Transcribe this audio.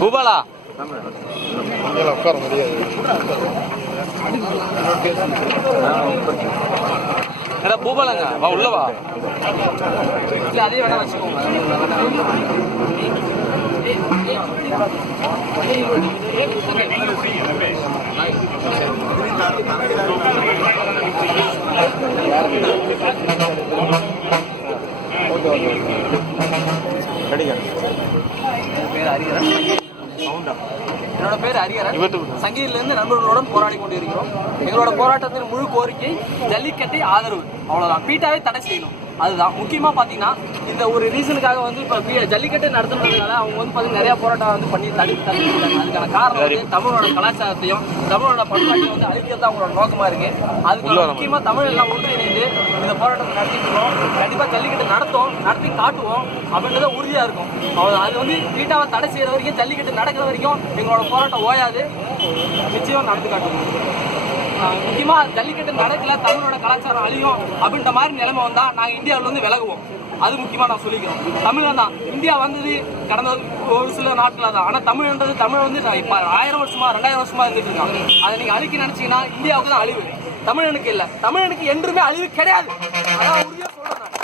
பூபாலா உட்கார முடியாது. பூபாலாங்க வா உள்ளவா இல்ல அதே வேணா வச்சுக்கோங்க. என்னோட பேர் ஹரிஹரன். சங்ககிரியிலிருந்து நண்பர்களுடன் போராடி கொண்டிருக்கிறோம். எங்களோட போராட்டத்தின் முழு கோரிக்கை ஜல்லிக்கட்டை ஆதரவு, அவ்வளவுதான். பீட்டாவை தடை செய்யணும், அதுதான் முக்கியமா பாத்தீங்கன்னா. இந்த ஒரு ரீசனுக்காக வந்து இப்ப ஜல்லிக்கட்டு நடத்துனதுனால அவங்க வந்து பாத்தீங்கன்னா நிறைய போராட்டம் வந்து பண்ணி தடுக்கிறாங்க. அதுக்கான காரணம் வந்து தமிழோட கலாச்சாரத்தையும் தமிழோட பண்பாட்டையும் வந்து அழிக்கிறது அவங்களோட நோக்கமா இருக்கு. அதுக்கு முக்கியமா தமிழ் எல்லாம் ஒன்றிணைந்து இந்த போராட்டத்தை நடத்திட்டு இருக்கோம். கண்டிப்பா ஜல்லிக்கட்டு நடத்தி காட்டுவோம் அப்படின்றத உறுதியா இருக்கும். அது வந்து பீட்டாவை தடை செய்யற வரைக்கும், ஜல்லிக்கட்டு நடக்கிற வரைக்கும் எங்களோட போராட்டம் ஓயாது, நிச்சயம் நடத்தி காட்டுவோம். முக்கியமா ஜல்லிக்கட்டு நடக்கல, தமிழோட கலாச்சாரம் அழியும் அப்படின்ற மாதிரி நிலைமை வந்தா நாங்க இந்தியாவில இருந்து விலகுவோம். அது முக்கியமா நான் சொல்லிக்கிறோம். தமிழன் தான் இந்தியா வந்தது கடந்த ஒரு சில நாட்கள தான். ஆனா தமிழ்ன்றது தமிழ் வந்து 1000 வருஷமா 2000 வருஷமா இருந்துட்டு இருக்காங்க. அதை நீங்க அழிக்க நினைச்சீங்கன்னா இந்தியாவுக்கு தான் அழிவு, தமிழனுக்கு இல்ல. தமிழனுக்கு என்றுமே அழிவு கிடையாது. அதான் உறுதியா சொல்றேன்.